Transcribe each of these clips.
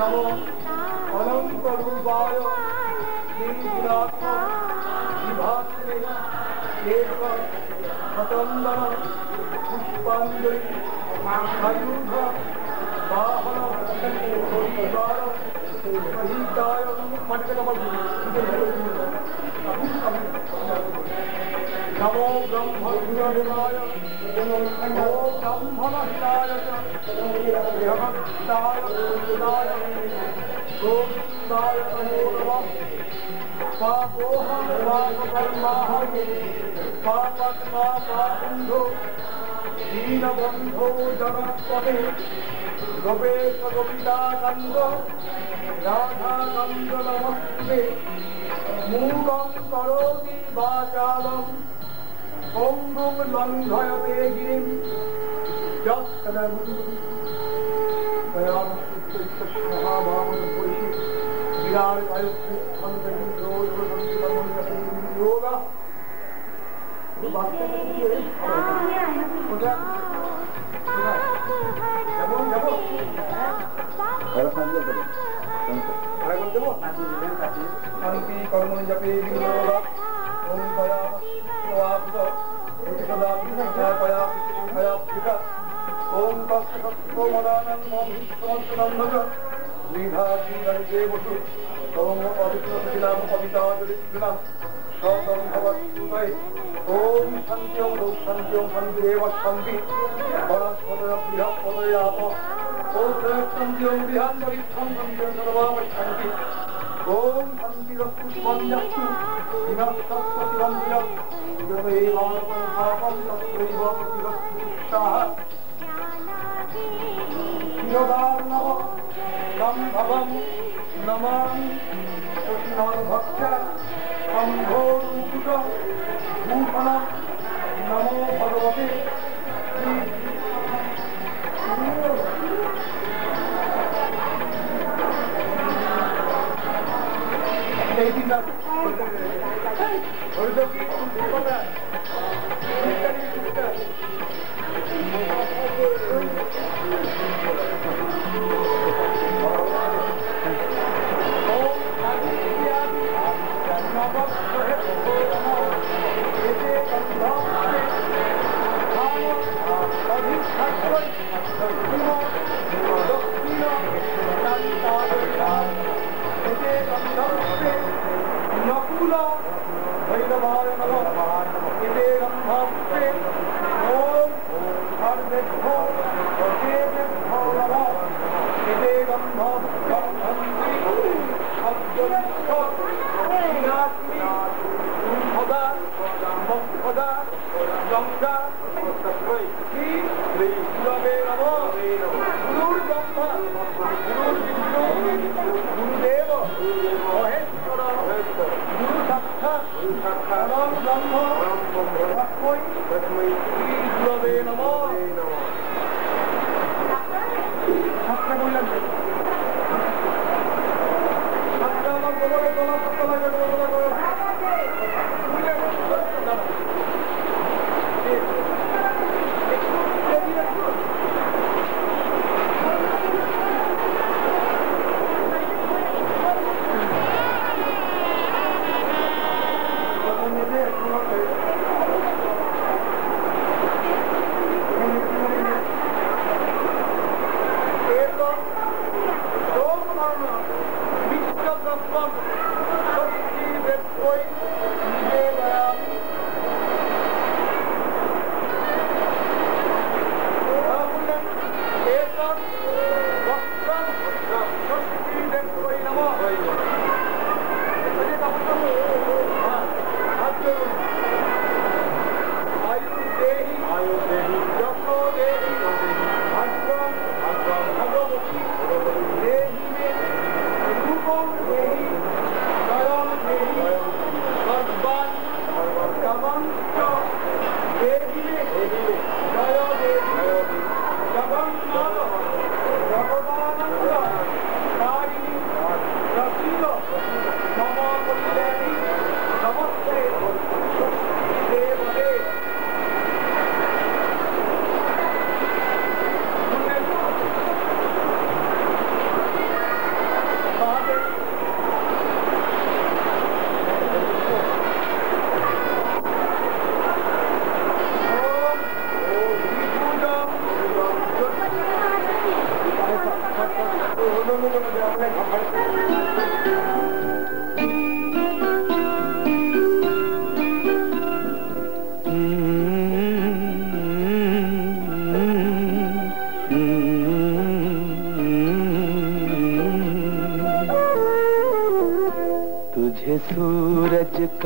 नमो अनंत रूपाय পুষ্পাঞ্জলি সায়ুধ বাহন পরিবার সহিতায় নমো ব্রহ্মসূর্যদেবায় নমো ব্রহ্মণহিতায় জগত্তায় গোবিন্দায় নমো নমঃ পাপোহং পাপকর্মাহং পাপাত্মা পাবন্ধো দীনবন্ধো জগৎপতে গোপেশ গোপিকাকান্ত রাধাকান্ত নমস্তে মূকং করোতি বাচালং পঙ্গুং লঙ্ঘয়তে গিরিং যৎতদনু মহাভাবৈষি বিরাট যোগা শান্তি কর্ম জপে ওম দয়া ওম তৎসৎমদানং বিধাজি বসু ওম পবিত্র সচিনাম কবিতা জলিদ্গুণাম সদম ভবৎসুতয়ে ওম শান্তি ওম শান্তি ওম শান্তিরেব শান্তি বনস্পতয় বৃহস্পতয়ে আপ ওম শান্তি ওম বৃহান্তরিক্ষম শান্তি ওম সর্বাম শান্তি ওম শান্তি পুষ্পঞ্জস্তি বিনশ্বস্পতিবন্দিরম যতৈবানকং পাপম তত্রৈব প্রতিবৎসুষাঃ শিরদার্ণব সম্ভবম নমামি কৃষ্ণভক্ত শম্ভোরূপিত ভূষণম নমো ভগবতে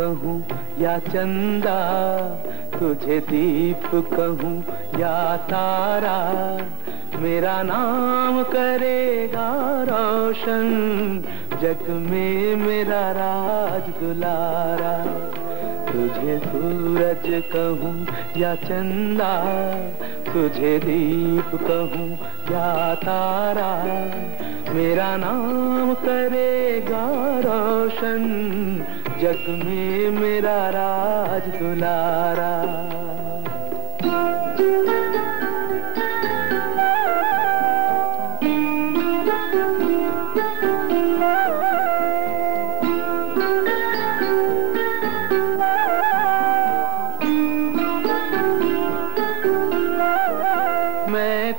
कहूँ या चंदा, तुझे दीप कहूँ या तारा, मेरा नाम करेगा रोशन, जग में मेरा राज दुलारा। तुझे सूरज कहूँ या चंदा, तुझे दीप कहूँ या तारा, मेरा नाम करेगा रोशन, जग में मेरा राज दुलारा।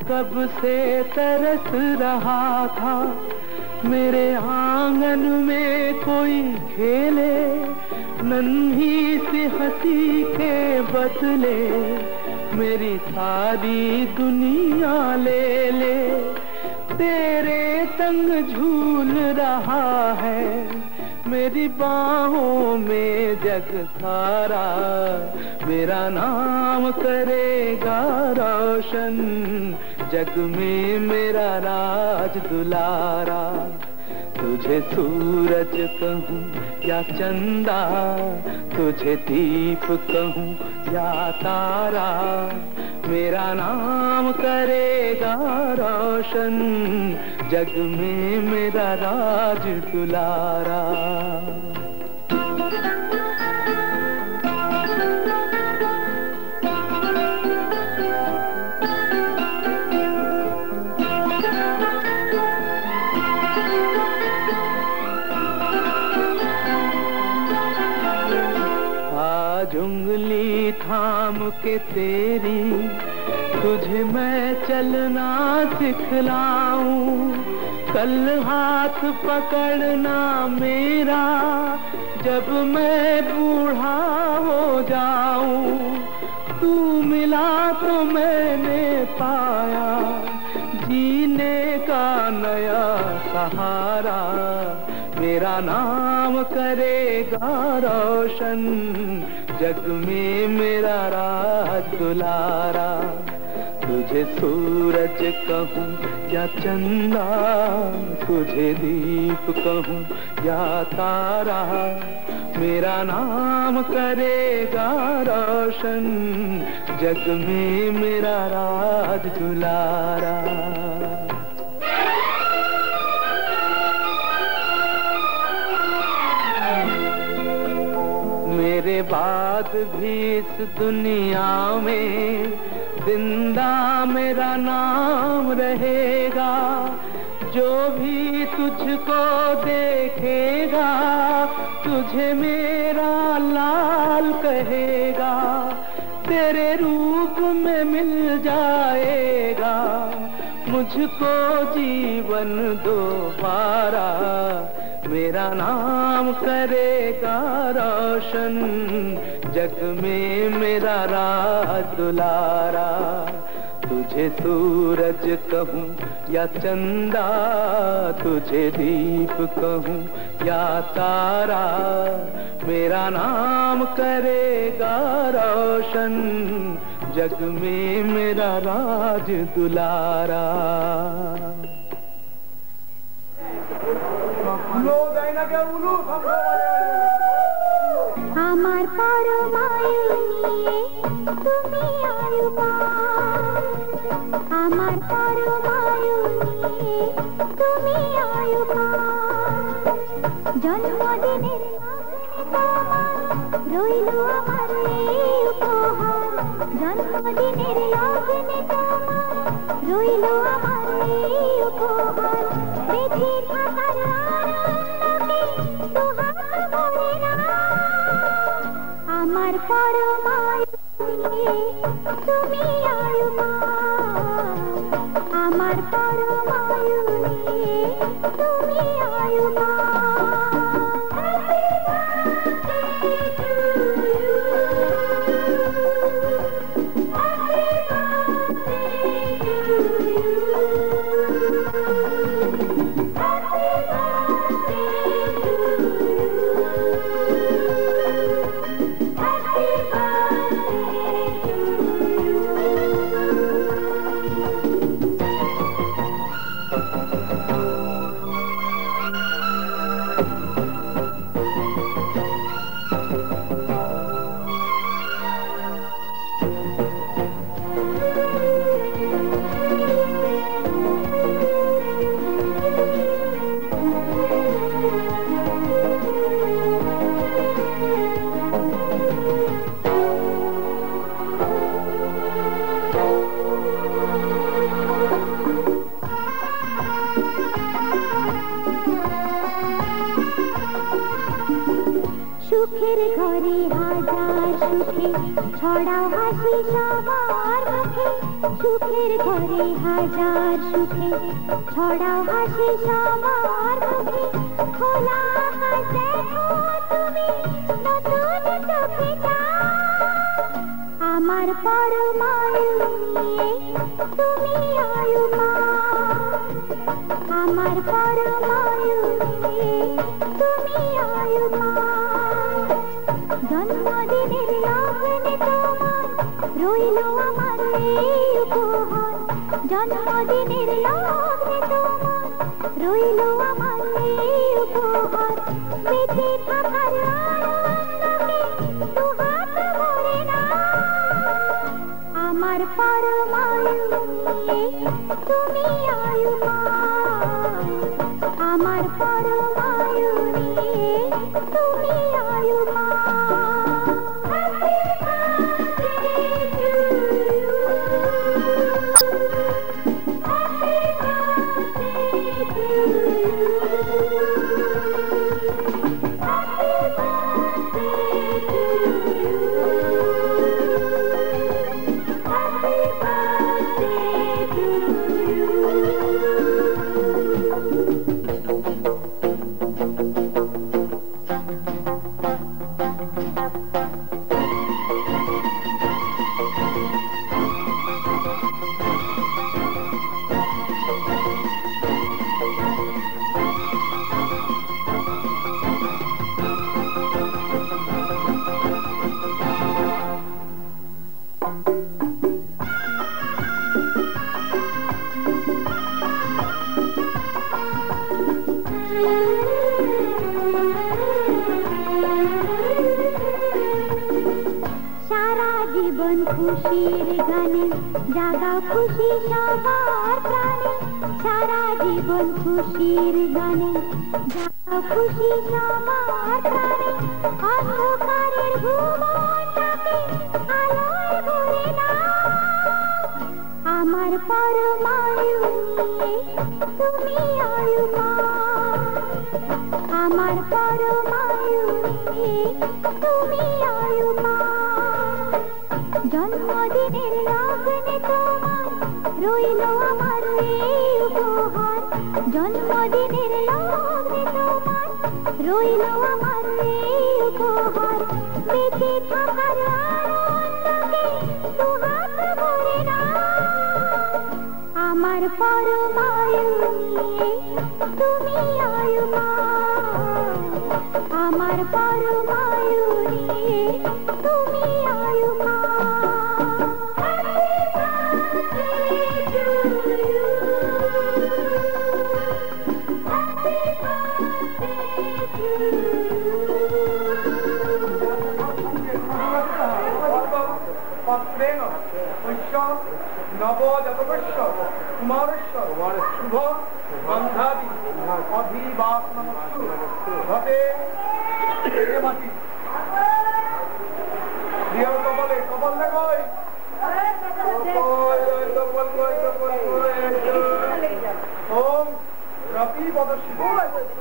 कब से तरस रहा था मेरे आंगन में कोई खेले, नन्ही सी हंसी के बदले मेरी सारी दुनिया ले ले। तेरे संग झूल रहा है मेरी बाहों में जग सारा, मेरा नाम करेगा रोशन, जग में मेरा राज दुलारा। तुझे सूरज कहूँ या चंदा, तुझे दीप कहूँ या तारा, मेरा नाम करेगा रोशन, जग में मेरा राज दुलारा। उंगली थाम के तेरी तुझे मैं चलना सिखलाऊं, कल हाथ पकड़ना मेरा जब मैं बूढ़ा हो जाऊं। तू मिला तो मैंने पाया जीने का नया सहारा, मेरा नाम करेगा रोशन, जग में मेरा राज दुलारा। तुझे सूरज कहूँ या चंदा, तुझे दीप कहूँ या तारा, मेरा नाम करेगा रोशन, जग में मेरा राज दुलारा। मेरे बाद भी इस दुनिया में जिंदा मेरा नाम रहेगा, जो भी तुझको देखेगा तुझे मेरा लाल कहेगा, तेरे रूप में मिल जाएगा मुझको जीवन दोबारा, मेरा नाम करेगा रोशन, जग में मेरा राज दुलारा। तुझे सूरज कहूँ या चंदा, तुझे दीप कहूँ या तारा, मेरा नाम करेगा रोशन, जग में मेरा राज दुलारा। আমার পরমায়ু নিয়ে তুমি আয়ুবা, আমার পরমায়ু নিয়ে তুমি আয়ুবা, জন্মদিনের তোমার রইল আমার এই উপহার, জন্মদিনের লগ্নে তোমার রইল আমার এই উপহার, বেঁচে থাকার আনন্দকে দুহাত ভরে না, আমার পরমায়ু নিয়ে তুমি আয়ুবা, আমার পরমায়ু নিয়ে তুমি আয়ুবা। সুখের ঘরে হাজার সুখে ছড়াও হাসি সবার মুখে খোলা আকাশ দেখো তুমি নতুন চোখে চাও আমার পরমায়ু নিয়ে তুমি আয়ু মা আমার পরমায়ু নিয়ে তুমি আয়ু মা জন্মদিনের লগ্নে তোমার রইল আমার এই উপহার জন্মদিনের লগ্নে তোমার রইল আমার এই উপহার বেঁচে থাকার আনন্দকে দুহাত ভরে না আমার পরমায়ু নিয়ে তুমি আয়ু মা আমার পরমায়ু নিয়ে তুমি আয়ু মা খুশির গানে জাগাও খুশি সবার প্রাণে সারা জীবন খুশির গানে জাগাও খুশি সবার প্রাণে অন্ধকারের ভুবনটাকে আলোয় ভরে দাও আমার পরমায়ু নিয়ে তুমি আয়ু মা আমার পরমায়ু নিয়ে তুমি আয়ু মা জন্মদিনের লগ্নে তোমার রইল আমার এই উপহার জন্মদিনের লগ্নে তোমার রইল আমার এই উপহার বেঁচে থাকার আনন্দকে দুহাত ভরে না আমার পরমায়ু নিয়ে তুমি আয়ু মা আমার পরমায়ু নিয়ে তুমি আয়ু মা পাত্রেণ বৈশ্য নবজাতকস্য কুমারস্য শুভ গন্ধাদি অধিবাসনমস্তু ঘটে মাটি প্রিয় কবলে কবল কই ওম রতিপদশী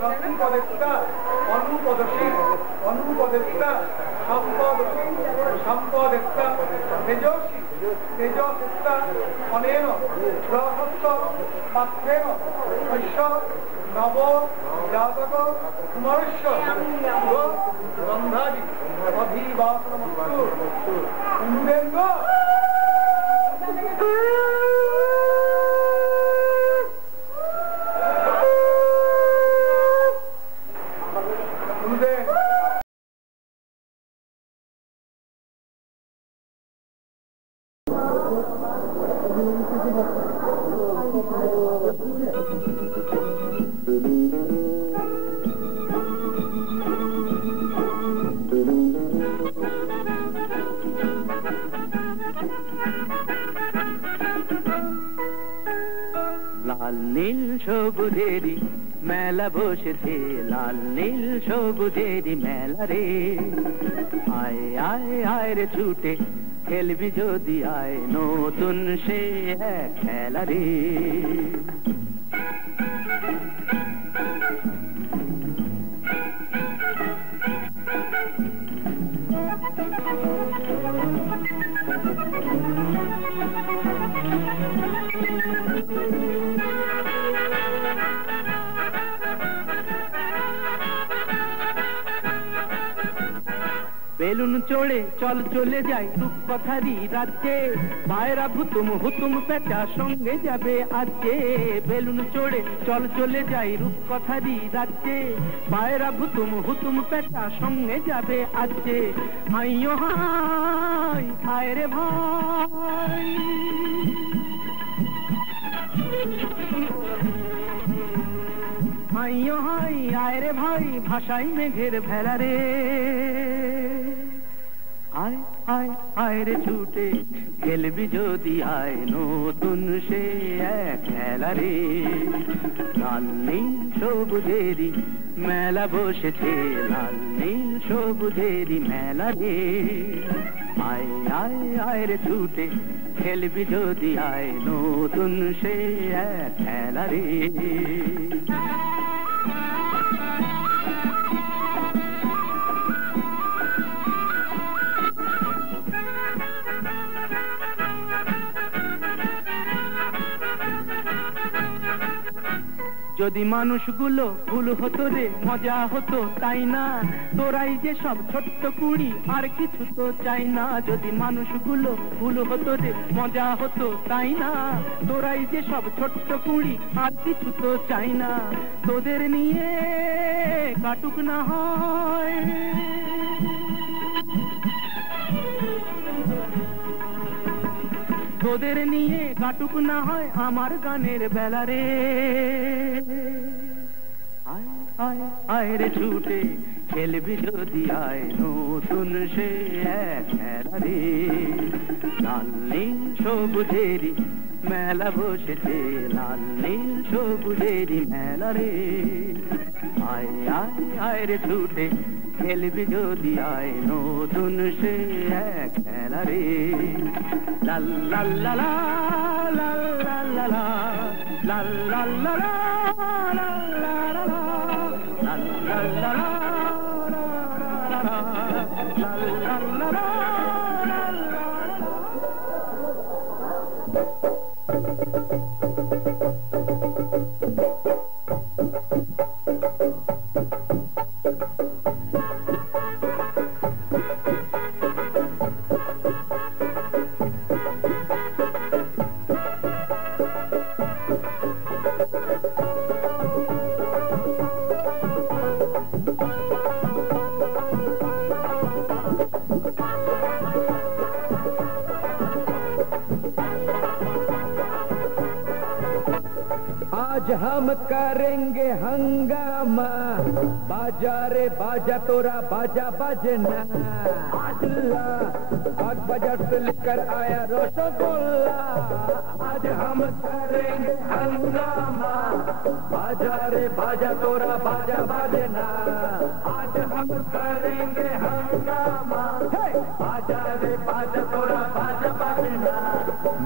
রতিপদেক্তা অনুপদশী অনুপদেক্তা সম্পদশী সম্পদেক্তা তেজস্বী তেজস্তা অনেন গ্রহস্থ পাত্রেণ বৈশ্য নব জাতক কুমারস্য শুভ গন্ধাদি অধিবাসনমস্তু অনুদেঙ্গ লাল নীল সবুজেরই মেলা বসেছে লাল নীল সবুজেরই মেলা রে আয় আয় আয় রে ছুটে খেলবি যদি আয় নতুন সে এক খেলা রে বেলুন চড়ে চল চলে যাই রূপকথারই রাজ্যে, পায়রা ভুতুম হুতুম পেঁচা সঙ্গে যাবে আজকে। বেলুন চড়ে চল চলে যাই রূপকথারই রাজ্যে, পায়রা ভুতুম হুতুম পেঁচা সঙ্গে যাবে আজকে। হাইও হাই হায় রে ভাই, হাইও হাই আয় রে ভাই, ভাষাই মেঘের ভেলা রে। আয় আয় আয় রে ছুটে খেলবি যদি আয় নতুন সে এক খেলা রে। লাল নীল সবুজেরই মেলা বসেছে, লাল নীল সবুজেরই মেলা রে। আয় আয় আয় রে ছুটে খেলবি যদি আয় নতুন সে এক খেলা রে। যদি মানুষগুলো ফুল হতো রে মজা হতো তাই না, তোরাই যে সব ছোট্ট কুড়ি আর কিছু তো চাই না। যদি মানুষগুলো ফুল হতো রে মজা হতো তাই না, তোরাই যে সব ছোট্ট কুড়ি আর কিছু তো চাই না। তোদের নিয়ে কাটুক না হয়, তোদের নিয়ে কাটুক না হয় আমার গানের বেলা রে। আয় আয় আয় রে ছুটে খেলবি যদি আয় নতুন সে এক খেলা রে। লাল নীল সবুজেরই মেলা বসেছে, লাল নীল সবুজেরই মেলা রে। আয় আয় আয় রে ছুটে খেলবি যদি আয় নতুন সে এক খেলা রে। লা লা লা লা লা লা লা লা লা লা লা লা লা লা লা आज हम करेंगे हंगामा, बाजा रे बाजा तोरा बाजा बजना। बाग बाजार से लेकर आया रसगुल्ला, आज हम करेंगे हंगामा, बाजा रे बाजा तोरा बाजा बजना। आज हम करेंगे हंगामा, बाजा रे बाजा तोरा बाजा बजना।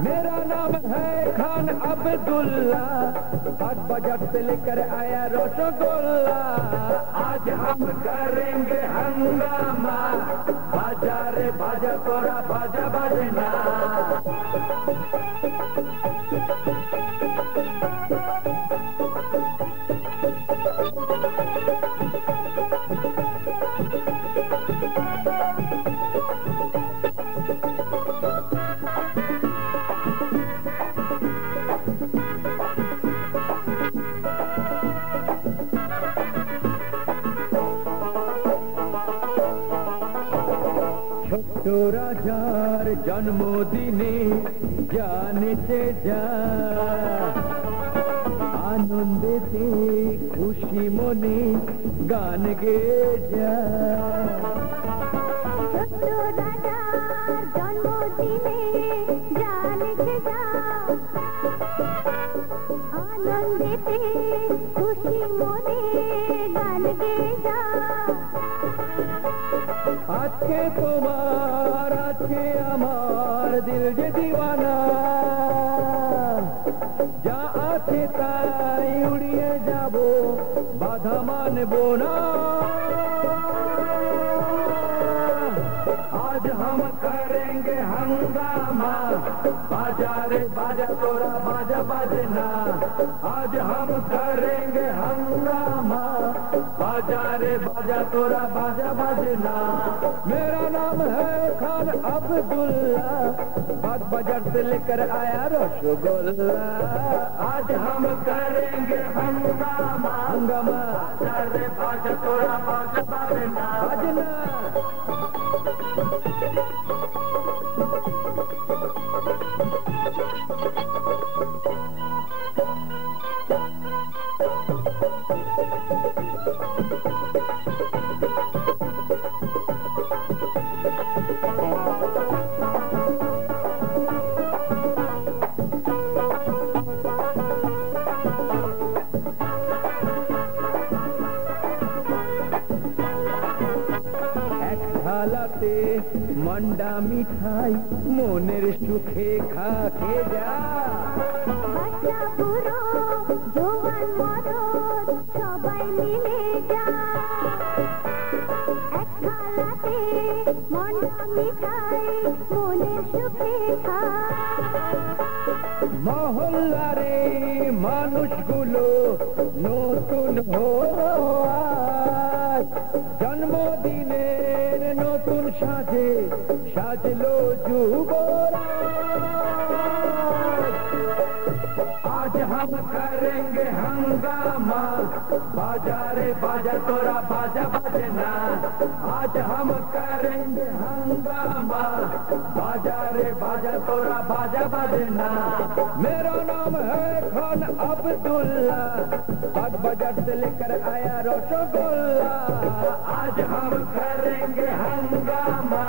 मेरा नाम है खान अब्दुल्ला, बाग बाजार से लेकर आया रसगुल्ला। आज हम करेंगे हंगामा, बाजा रे बाजा तोरा बाजा बजना। ছোট্ট রাজার জন্মদিনে জানেতে যা, আনন্দেতে খুশি মনে গান গেয়ে যা। ছোট্ট রাজার জন্মদিনে জানেতে যা, আনন্দেতে খুশি মনে গান গেয়ে যা। আজকে তোমার আজকে আমার দিল যে দিওয়ানা, যা আছে তাই উড়িয়ে যাব বাধা মানব না। आज हम करेंगे हंगामा बाजा रे बाजा तोरा बाजा बजना आज हम करेंगे हंगामा बाजा रे बाजा तोरा बाजा बजना मेरा नाम है खान अब्दुल्ला बाग बाजार से लेकर आया रसगुल्ला आज हम करेंगे हंगामा हंगामा बाजा रे बाजा तोरा बाजा बजना बजना मंडा मिठाई मोनेर सुखे खा के जा বাচ্চা বুড়ো জোয়ান মরদ সবাই মিলে যা এক থালাতে মন্ডা মিঠাই মনের সুখে খা মহল্লারে মানুষগুলো নতুন হলো আজ জন্মদিনের নতুন সাজে সাজলো যুবরাজ आज हम करेंगे हंगामा बाजा रे बाजा तोरा बाजा बजना आज हम करेंगे हंगामा बाजा रे बाजा तोरा बाजा बजना मेरा नाम है खान अब्दुल्ला बाग बाजार से लेकर आया रसगुल्ला आज हम करेंगे हंगामा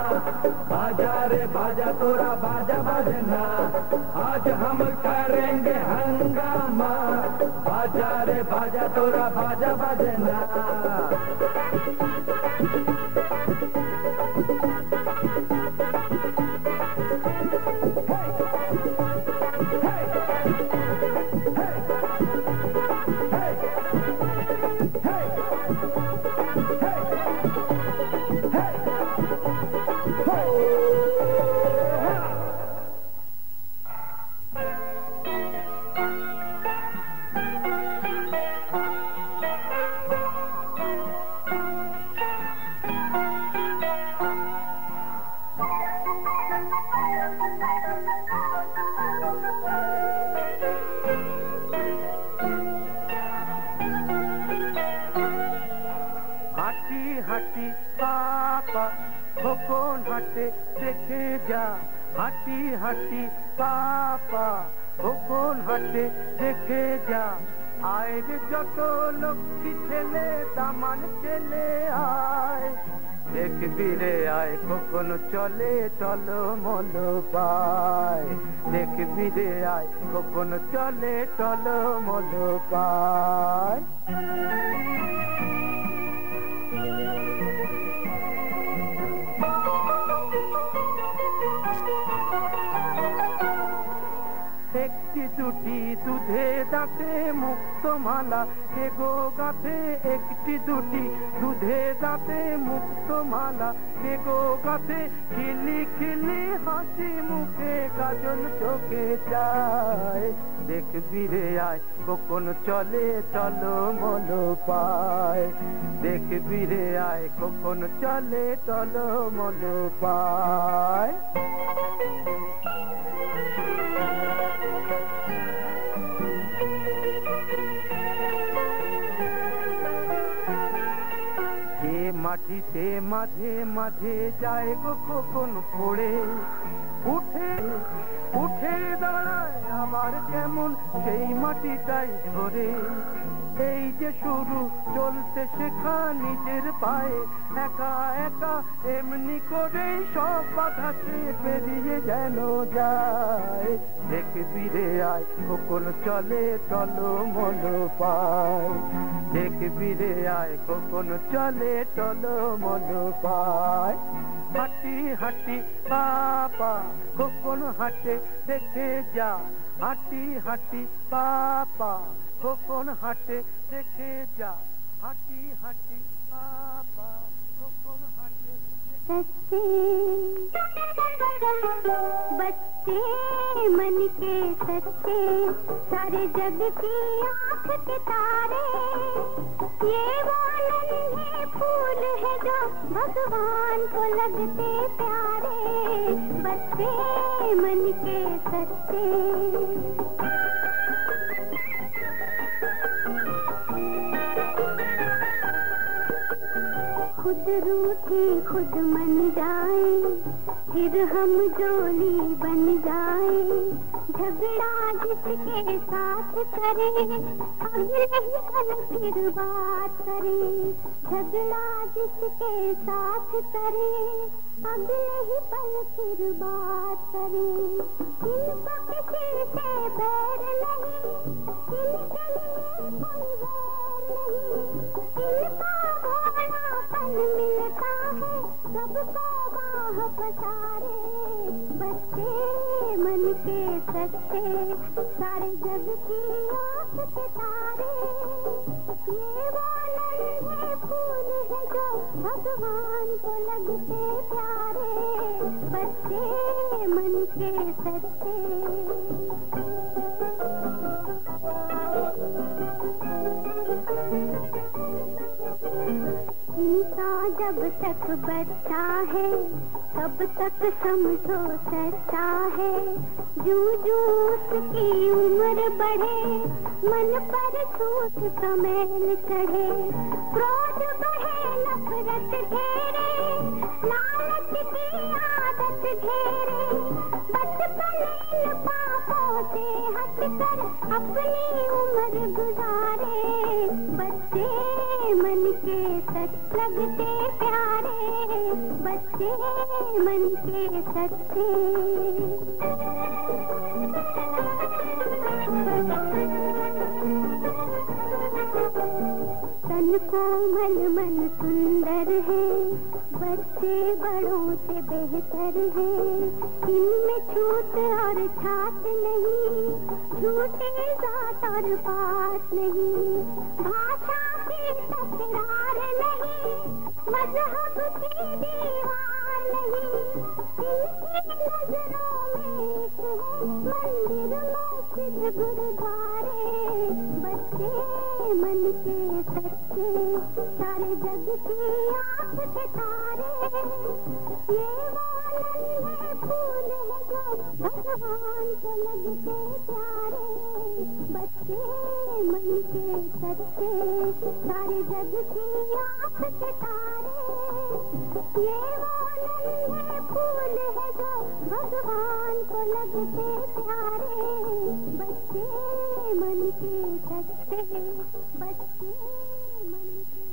बाजा रे बाजा तोरा बाजा बजना आज हम करेंगे हंगामा बाजा रे बाजा तोरा बाजा बजना হাঁটি পাপা খোকন হাঁটে দেখে যা হাঁটি হাঁটি পাপা খোকন হাঁটে দেখে যা আয় রে যত লক্ষ্মী ছেলে দামান ছেলে আয় দেখবি রে আয় খোকন চলে চলো মল পায় দেখবি রে আয় খোকন চলে চলো মল পায় একটি দুটি দুধে দাঁতে মুক্ত মালা এগো গাঁথে একটি দুটি দুধে দাঁতে মুক্ত মালা এগো গাঁথে খিলি খিলি হাসি মুখে কাজল চোখে যায় দেখবি রে আয় খোকন চলে চলো মল পায় দেখবি রে আয় খোকন চলে চলো মল পায় মাটিতে মাঝে মাঝে যায় গো খোকন পড়ে উঠে উঠে দাঁড়ায় আবার কেমন সেই মাটিটাই ধরে এই যে শুরু চলতে শেখা নিজের পায়ে একা একা এমনি করে সব বাধাকে পেরিয়ে যেন যায় দেখবি রে আয় খোকন চলে চলো মল পায় দেখবি রে আয় খোকন চলে চলো মল পায় হাঁটি হাঁটি পাপা খোকন হাঁটে দেখে যা হাঁটি হাঁটি পাপা খোকন হাঁটে দেখে যা হাঁটি হাঁটি পাপা খোকন হাঁটে सच्चे, बच्चे मन के सच्चे, सारे जग की आँख के तारे। ये वो नन्हे फूल है जो भगवान को लगते प्यारे, बच्चे मन के सच्चे। खुद रूठे खुद मन जाए, फिर हम जोली बन जाए। झगड़ा जिसके साथ करे, अगले ही पल फिर बात करे। झगड़ा जिसके साथ करे, अगले ही पल फिर बात करे। इनको किसी से बैर नहीं, इनके लिए कोई वैर नहीं। इनका भोलापन मिलता है सबको बाह पसारे, बच्चे मन के सच्चे, सारे जग की आँख के तारे। ये वो नन्हे फूल है जो भगवान को लगते प्यारे, बच्चे मन के सच्चे। इंसान जब तक बच्चा है तब तक समझो सच्चा है। जूं जूं उसकी उम्र बढ़े, मन पर छूट का मैल चढ़े। क्रोध बढ़े नफरत घेरे, लालच की आदत घेरे। बचपन इन पापों से हटकर अपनी उम्र गुजारे, बच्चे मन के सच लगते प्यारे, बच्चे मन के सच्चे। तन कोमल मन सुंदर है, बच्चे बड़ों से बेहतर है। इनमें छूट और छाट नहीं, झूठे जात और बात नहीं। भाषा की तकरार नहीं, मजहब की दीवार नहीं। इनकी नजरों में एक है मंदिर मस्जिद गुरुद्वारे, बच्चे मन के सच्चे, सारे जग की आँख के तारे। ये वो नन्हे फूल है जो भगवान को लगते प्यारे, बच्चे मन के सच्चे, सारे जग की आँख के तारे। ये वो नन्हे फूल है जो भगवान को लगते प्यारे, बच्चे मन के सच्चे, बच्चे मन के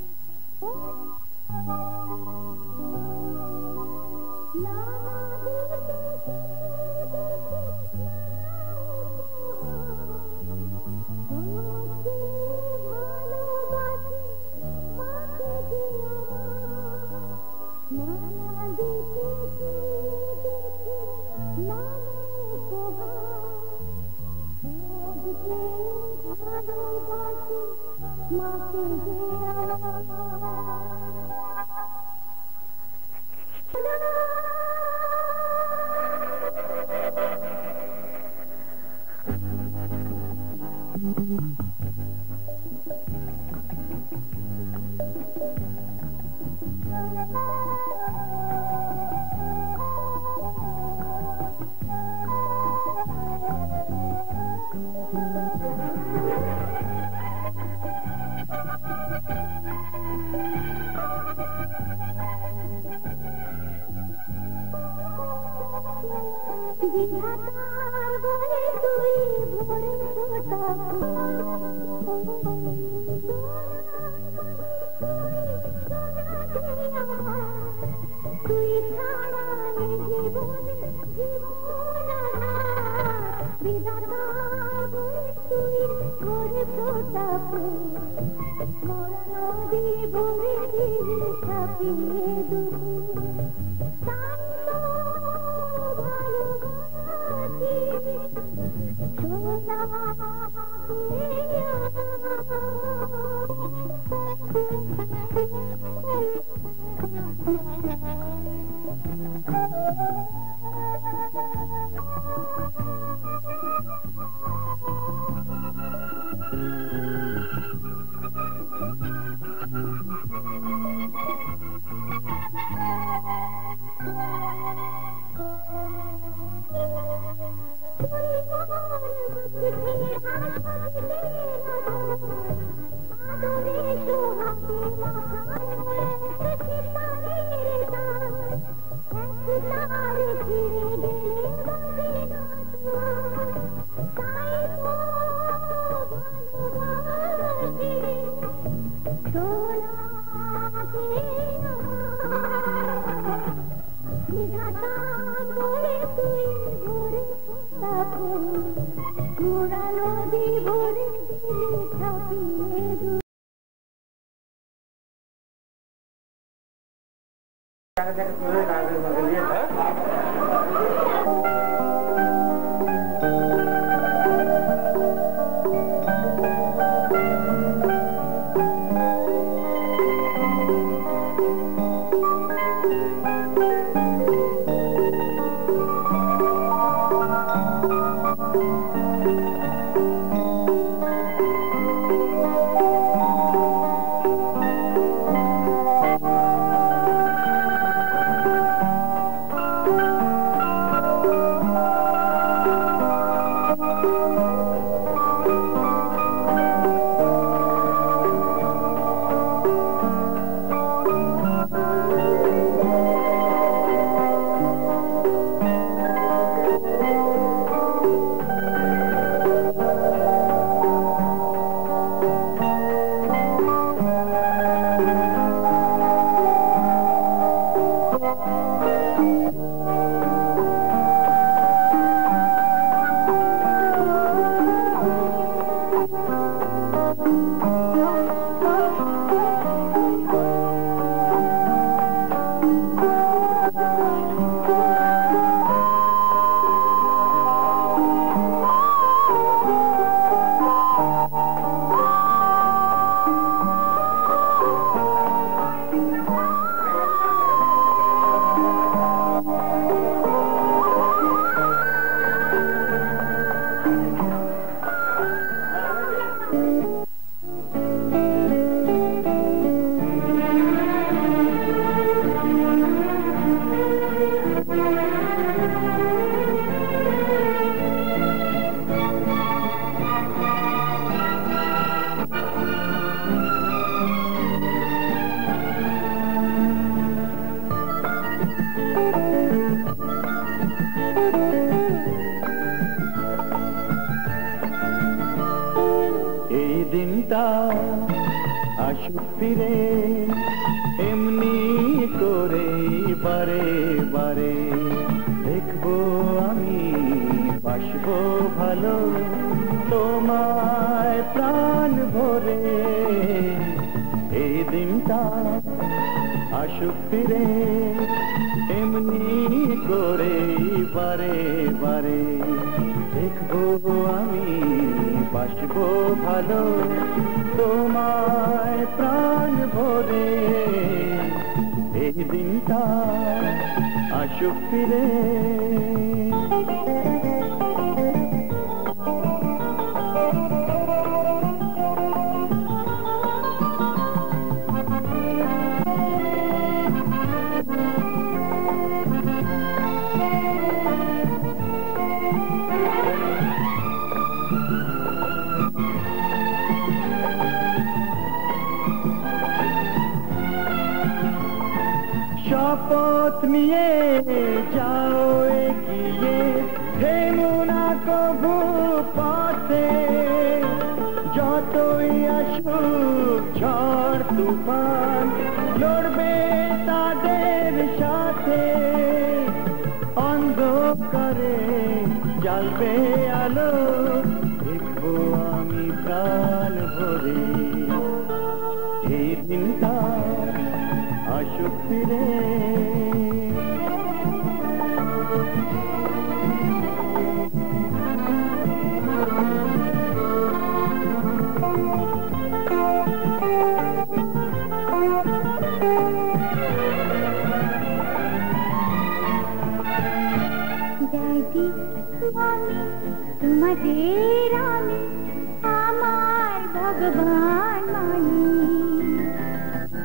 ভগবান মানি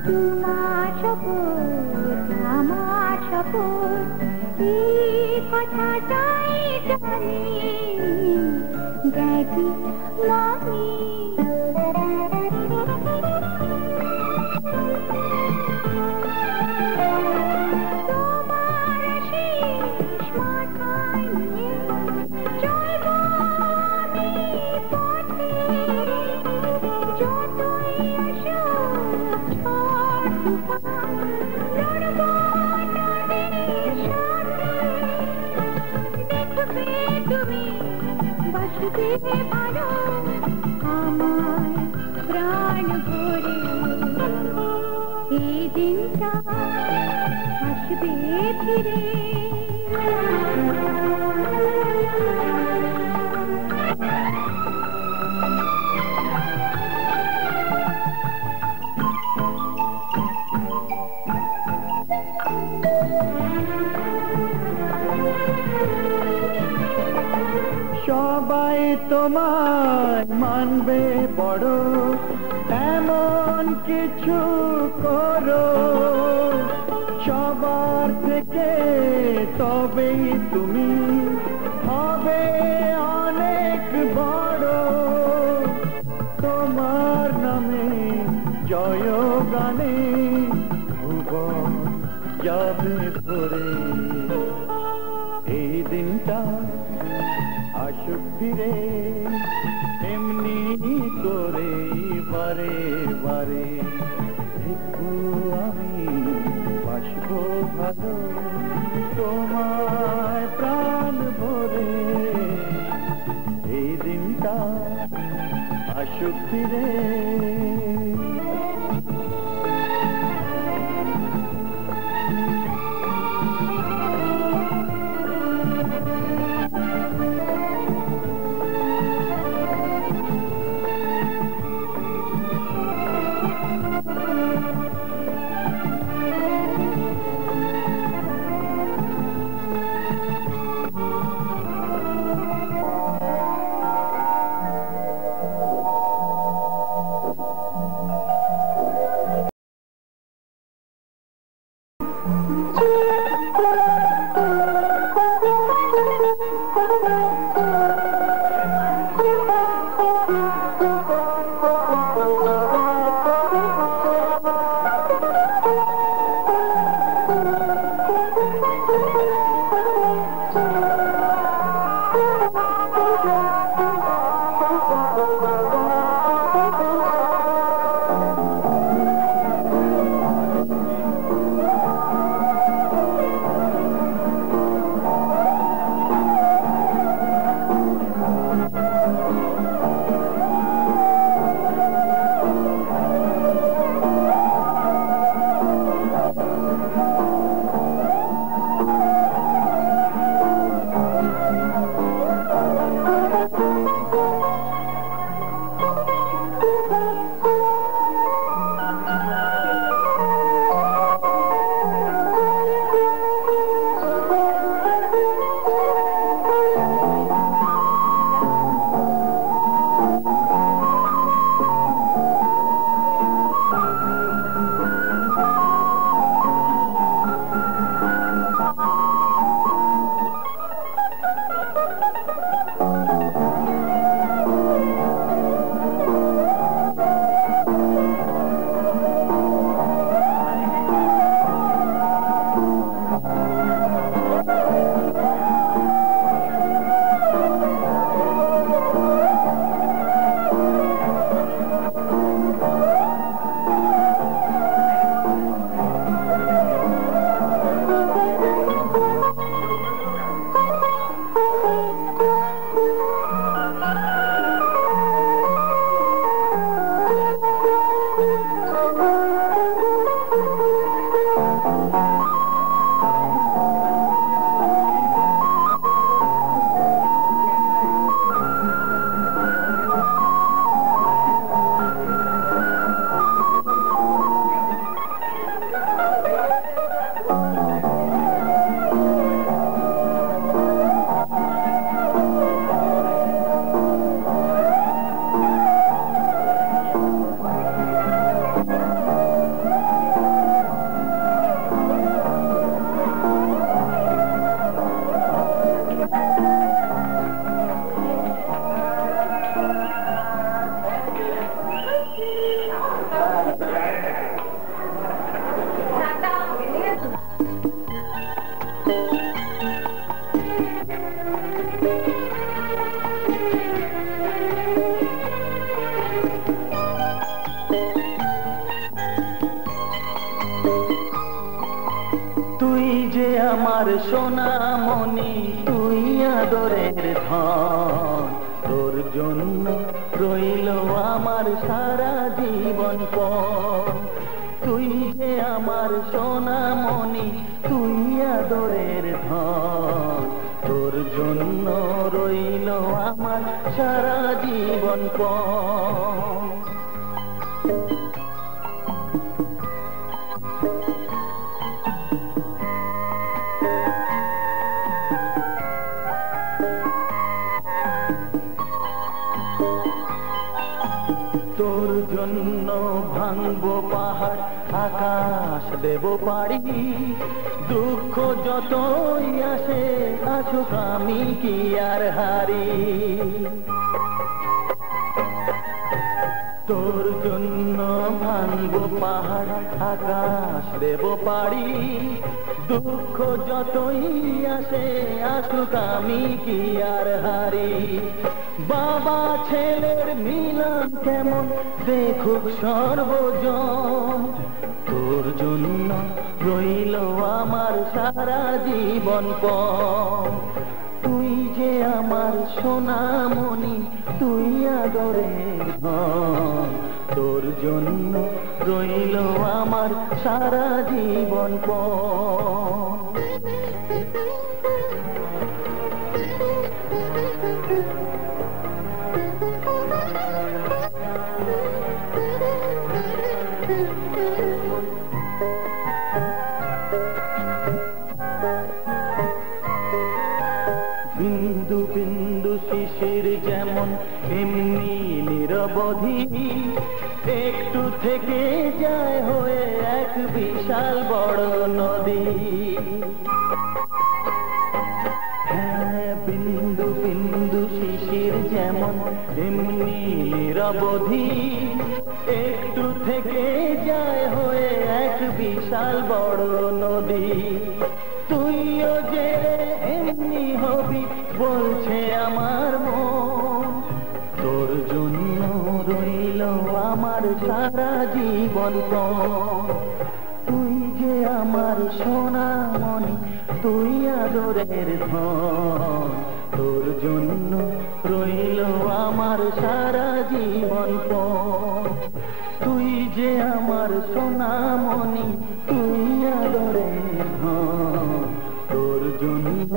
তোমার শপথ আমার শপথ এই কথাটাই জানি ড্যাডি মামি তোমার শেষ মাথায় নিয়ে চলব আমি পথে যতই আসুক ঝড় তুফান লড়ব তাদের সাথে দেখবে তুমি বাসবে ভালো আমায় প্রাণ ভরে এই দিনটা আসবে ফিরে সবাই তোমায় মানবে বড় এমন কিছু করো সবার থেকে তবেই তুমি হবে অনেক বড় তোমার নামে জয় গানে ভুবন যাবে ভরে এই দিনটা আসুক ফিরে এমনি করে বারে বারে দেখবো আমি বাসবো ভালো তোমায় প্রাণ ভরে এই দিনটা আসুক ফিরে আমার সোনামণি তুই আদরের ধন, তোর জন্য রইল আমার সারা জীবন পণ। তুই যে আমার সোনামণি তুই আদরের ধন, তোর জন্য রইল আমার সারা জীবন পণ। তোর জন্য ভাঙবো পাহাড় আকাশ দেব পাড়ি, দুঃখ যতই আসে আসুক আমি কি আর হারি। তোর জন্য ভাঙবো পাহাড় আকাশ দেব পাড়ি, দুঃখ যতই আসে আসুক আমি কি আর হারি। বাবা ছেলের মিলন কেমন দেখুক সর্বজন, তোর জন্য রইল আমার সারা জীবন পণ। তুই যে আমার সোনামণি তুই আদরের ধন, তোর জন্য রইল আমার সারা জীবন পণ। বিন্দু বিন্দু শিশির যেমন এমনি নিরবধি, একটু থেকে যায় হয়ে এক বিশাল বড় নদী। হ্যাঁ, বিন্দু বিন্দু শিশির যেমন এমনি নিরবধি, একটু থেকে যায় হয়ে এক বিশাল বড় নদী। তুইও যে এমনি হবি বলছে আমার মন, তোর জন্য রইল আমার সারা জীবন পণ। তুই যে আমার সোনামণি তুই আদরের ধন, তোর জন্য রইল আমার সারা জীবন পণ। তুই যে আমার সোনামণি তুই আদরের ধন, তোর জন্য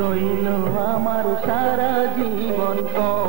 রইল আমার সারা জীবন পণ।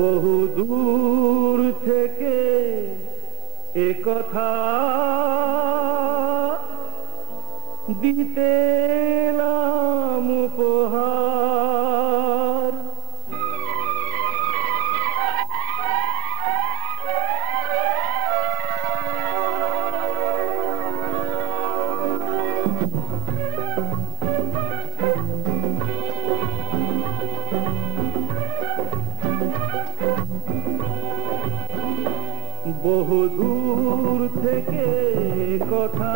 বহু দূর থেকে এ কথা দিতে এলাম উপহার। বহু দূর থেকে কথা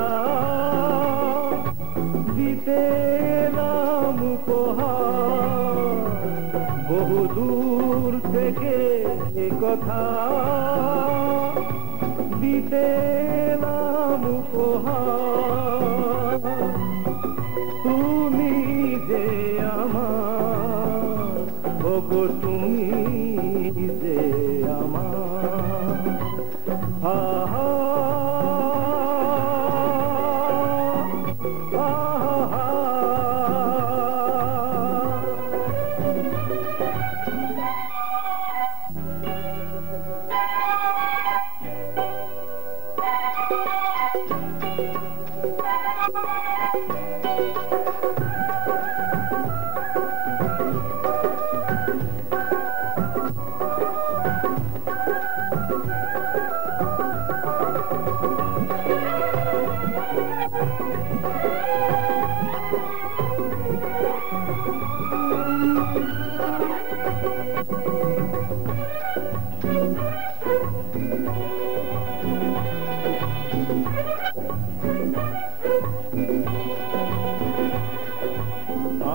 দিতে এলাম উপহার। বহু দূর থেকে কথা দিতে এলাম উপহার। তুমি যে আমার, ওগো তুমি যে আমার। আহা আহা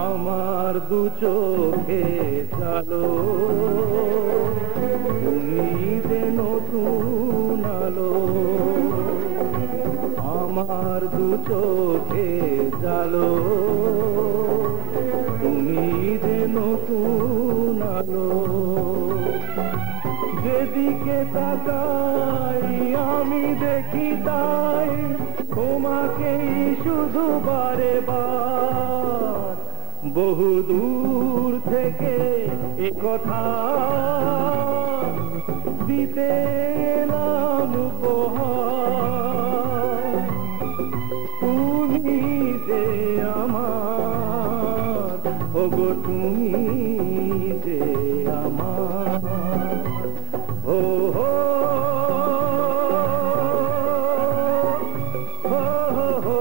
আমার দু চোখে চালো তুমি যে নতুন আলো। আমার দু চোখে চালো তুমি যে নতুন আলো। যেদিকে তাকাই আমি দেখি তাই তোমাকেই শুধু বারে বার। বহু দূর থেকে এ কথা দিতে এলাম উপহার। ওগো তুমি যে আমার ও হো হো হো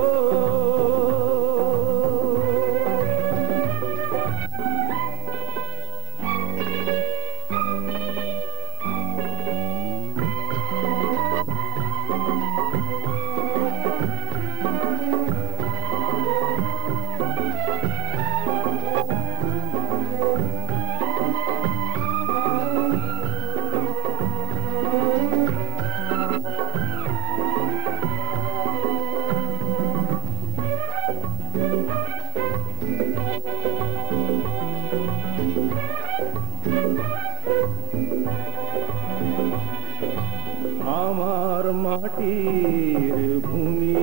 আমার মাটির ভূমি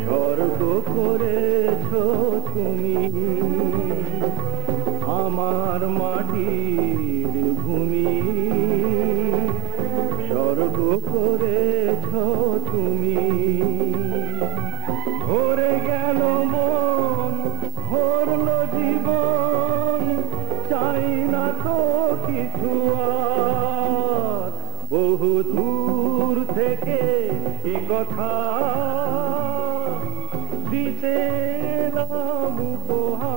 স্বর্গ করেছ তুমি আমার মাটির ভূমি স্বর্গ করেছ তুমি ভরে গেল মন ভরল জীবন চাই না তো কিছু আর বহু দূর থেকে এ কথা দিতে এলাম উপহার